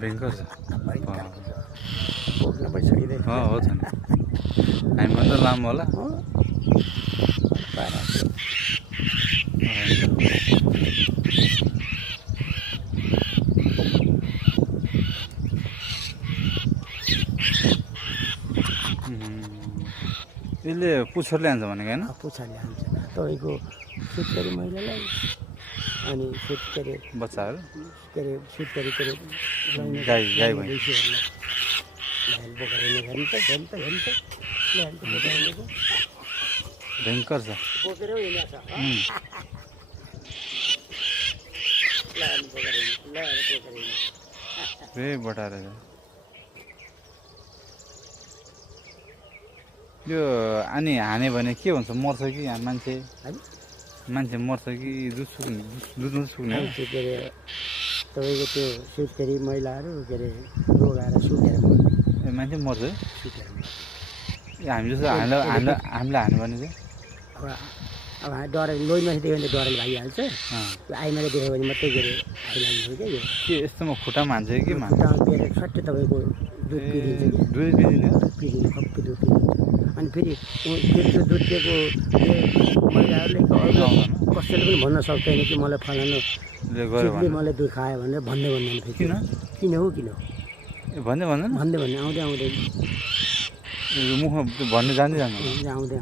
भयङ्कर छ बोक्न भइसकिँदैन हो त नि हामीभन्दा लामो होला यसले पुच्छरले हान्छ भनेको होइन पुच्छरले हान्छ तपाईँको सुत्केरी महिलालाई अनि के अरे बच्चाहरू के अरे सुत्केरी के अरे गाई गाई भयो बोकेर हिँड्ने हेर्नु त भयङ्कर छ बोकेर हिँडेको छ बटाएर यो अनि हाने भने के हुन्छ मर्छ कि मान्छे मान्छे मर्छ कि दुध सुक्ने के अरे तपाईँको त्यो सुत्केरी महिलाहरू के अरे रोगाएर सुकेर ए मान्छे मर्छ है सुकेर हामी जस्तो हामीलाई हान्यो भने चाहिँ अब डर लोहीमाथि देख्यो भने डरले भागिहाल्छ आइमाले देख्यो भने मात्रै के अरे आइलाग्छ क्या यो के यस्तोमा खुट्टामा हान्छ कि खुट्टामा बेरेर सट्टै तपाईँको दुध पिदिन्छ कि दुध पिदिने पिदिन्छ खप्पी दुध पिदिन्छ अनि फेरि त्यो दुध दिएको महिलाहरूले कसैले पनि भन्न सक्दैन कि मलाई फलानु चिजले मलाई दुध खायो भनेर भन्दै भन्दैन फेरि किन हो ए भन्दै भन्दैन आउँदै मुखमा भन्नु जान्दै आउँदै